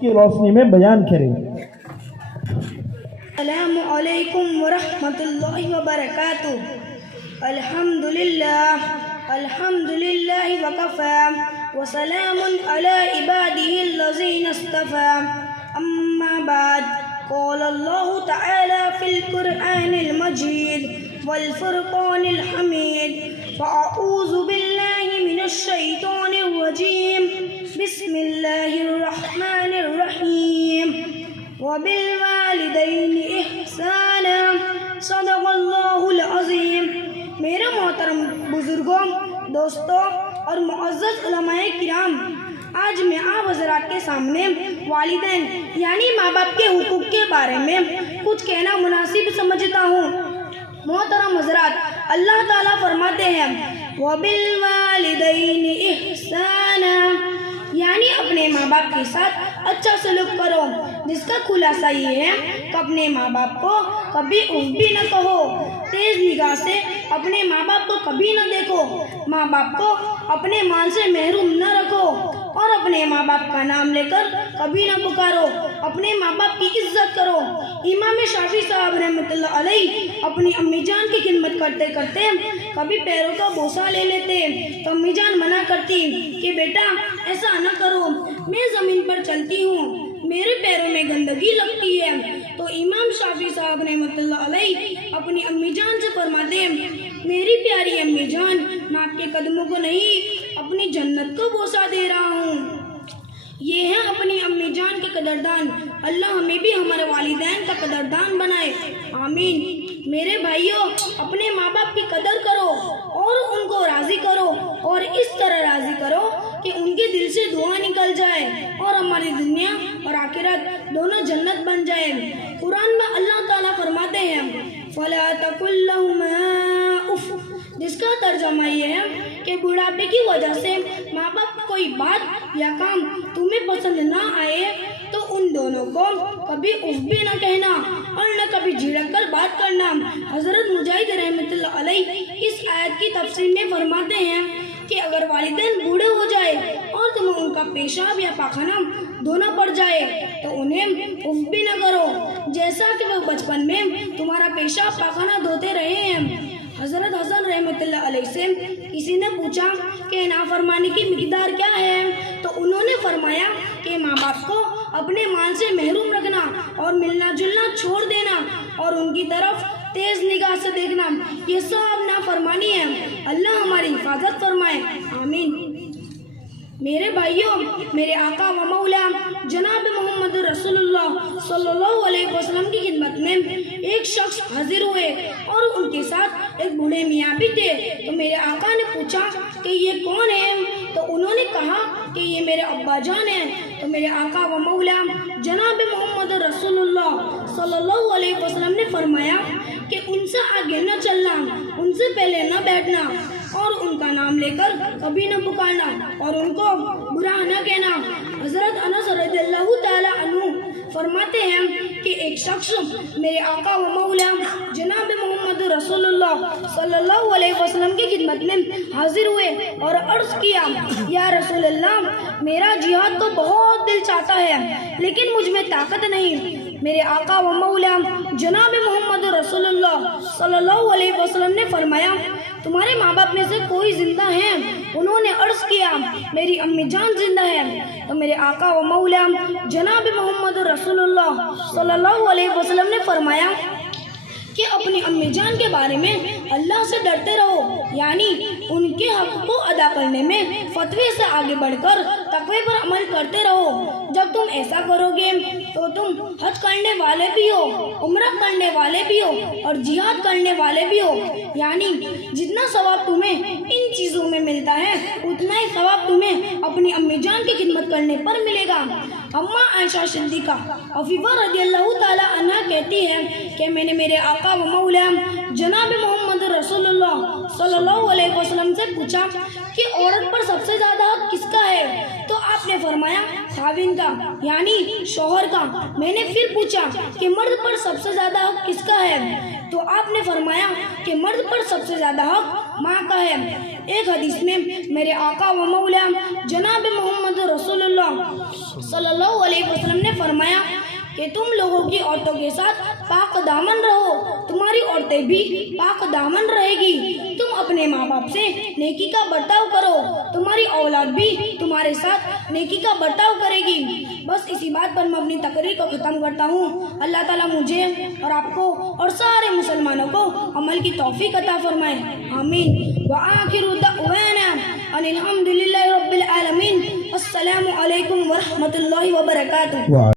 کی روشنی میں بیان کریں۔ السلام علیکم ورحمۃ اللہ وبرکاتہ۔ الحمدللہ وکفی وسلام علی عباده الذین اصطفی، اما بعد، قال اللہ تعالی فی القرآن المجید والفرقان الحمید، فاعوذ باللہ من الشیطان الرجیم، بسم اللہ الرحمن الرحیم، وبالوالدین احسانا، صدق اللہ العظیم۔ میرے محترم بزرگوں، دوستوں اور معزز علماء کرام، آج میں آپ حضرات کے سامنے والدین یعنی ماں باپ کے حقوق کے بارے میں کچھ کہنا مناسب سمجھتا ہوں۔ محترم حضرات، اللہ تعالیٰ فرماتے ہیں وبالوالدین احسانا، یعنی اپنے ماں باپ کے ساتھ اچھا سلوک کرو، جس کا خلاصہ یہ ہے کہ اپنے ماں باپ کو کبھی اف بھی نہ کہو، تیز نگاہ سے اپنے ماں باپ کو کبھی نہ دیکھو، ماں باپ کو اپنے مال سے محروم نہ رکھو، اور اپنے ماں باپ کا نام لے کر کبھی نہ پکارو، اپنے ماں باپ کی عزت کرو۔ امام شافعی صاحب رحمۃ اللہ علیہ اپنی امی جان کی خدمت کرتے کرتے کبھی پیروں کا بوسہ لے لیتے تو امی جان منع کرتی کہ بیٹا ایسا نہ کرو، میں زمین پر چلتی ہوں، میرے پیروں میں گندگی لگتی ہے، تو امام شافعی صاحب رحمۃ اللہ علیہ اپنی امی جان سے فرماتے میری پیاری امی جان، میں آپ کے قدموں کو نہیں اپنی جنت کو بوسہ دے رہا ہوں۔ یہ ہے اپنی امی جان کے قدردان۔ اللہ ہمیں بھی ہمارے والدین کا قدردان بنائے، آمین۔ میرے بھائیوں، اپنے ماں باپ کی قدر کرو اور ان کو راضی کرو، اور اس طرح راضی کرو کہ ان کے دل سے دعا نکل جائے اور ہماری دنیا اور آخرت دونوں جنت بن جائے۔ قرآن میں اللہ تعالیٰ فرماتے ہیں فَلَا تَقُلْ لَهُمَا اُفٍّ، جس کا ترجمہ یہ ہے کہ بڑھاپے کی وجہ سے ماں باپ کوئی بات یا کام تمہیں پسند نہ آئے تو ان دونوں کو کبھی اف بھی نہ کہنا اور نہ کبھی جھڑک کر بات کرنا۔ حضرت مجاہد رحمۃ اللہ علیہ اس آیت کی تفسیر میں فرماتے ہیں کہ اگر والدین بوڑھے ہو جائے اور تمہیں ان کا پیشاب یا پاخانہ دھونا پڑ جائے تو انہیں اف بھی نہ کرو، جیسا کہ وہ بچپن میں تمہارا پیشاب پاخانہ دھوتے رہے ہیں۔ حضرت حسن رحمۃ اللہ علیہ سے کسی نے پوچھا کہ نافرمانی کی مقدار کیا ہے، تو انہوں نے فرمایا کہ ماں باپ کو اپنے مال سے محروم رکھنا اور ملنا جلنا چھوڑ دینا اور ان کی طرف تیز نگاہ سے دیکھنا، یہ سب نافرمانی ہے۔ اللہ ہماری حفاظت فرمائے، آمین۔ میرے بھائیوں، میرے آقا و مولا جناب محمد رسول اللہ صلی اللہ علیہ وسلم کی خدمت میں ایک شخص حاضر ہوئے اور ان کے ساتھ ایک بوڑھے میاں بھی تھے، تو میرے آقا نے پوچھا کہ یہ کون ہے، تو انہوں نے کہا کہ یہ میرے ابا جان ہیں۔ تو میرے آقا و مولا جناب محمد رسول اللہ صلی اللہ علیہ وسلم نے فرمایا کہ ان سے آگے نہ چلنا، ان سے پہلے نہ بیٹھنا، اور ان کا نام لے کر کبھی نہ پکارنا اور ان کو برا نہ کہنا۔ حضرت انس رضی اللہ تعالی عنہ فرماتے ہیں کہ ایک شخص میرے آقا و مولا جناب محمد رسول اللہ صلی اللہ علیہ وسلم کی خدمت میں حاضر ہوئے اور عرض کیا یا رسول اللہ، میرا جہاد تو بہت دل چاہتا ہے لیکن مجھ میں طاقت نہیں۔ میرے آقا و مولا جناب محمد رسول اللہ صلی اللہ علیہ وسلم نے فرمایا تمہارے ماں باپ میں سے کوئی زندہ ہے؟ انہوں نے عرض کیا میری امی جان زندہ ہے۔ تو میرے آقا و مولا جناب محمد رسول اللہ صلی اللہ علیہ وسلم نے فرمایا کہ اپنی امی جان کے بارے میں اللہ سے ڈرتے رہو، یعنی ان کے حق کو ادا کرنے میں فتوے سے آگے بڑھ کر تقوی پر عمل کرتے رہو۔ جب تم ایسا کرو گے تو تم حج کرنے والے بھی ہو، عمرہ کرنے والے بھی ہو اور جہاد کرنے والے بھی ہو، یعنی جتنا ثواب تمہیں ان چیزوں میں ملتا ہے اتنا ہی ثواب تمہیں اپنی امی جان کی خدمت کرنے پر ملے گا۔ اما عائشہ صدیقہ عفیفہ رضی اللہ تعالی عنہ کہتی ہے کہ میں نے میرے آقا و مولا جناب محمد رسول اللہ صلی اللہ علیہ وسلم سے پوچھا کہ عورت پر سب سے زیادہ حق کس کا ہے، تو آپ نے فرمایا خاوند کا یعنی شوہر کا. میں نے پھر پوچھا کہ مرد پر سب سے زیادہ حق کس کا ہے؟ تو آپ نے فرمایا کہ مرد پر سب سے زیادہ حق ماں کا ہے. ایک حدیث میں میرے آقا و مولا جناب محمد رسول اللہ صلی اللہ علیہ وسلم نے فرمایا کہ تم لوگوں کی عورتوں کے ساتھ پاک دامن رہو، تمہاری عورتیں بھی پاک دامن رہے گی. تم اپنے ماں باپ سے نیکی کا برتاؤ کرو، تمہاری اولاد بھی تمہارے ساتھ نیکی کا برتاؤ کرے گی. بس اسی بات پر میں اپنی تقریر کو ختم کرتا ہوں. اللہ تعالیٰ مجھے اور آپ کو اور سارے مسلمانوں کو عمل کی توفیق عطا فرمائے. آمین. وآخر دعوانا ان الحمد للہ رب العالمین. السلام علیکم ورحمۃ اللہ وبرکاتہ.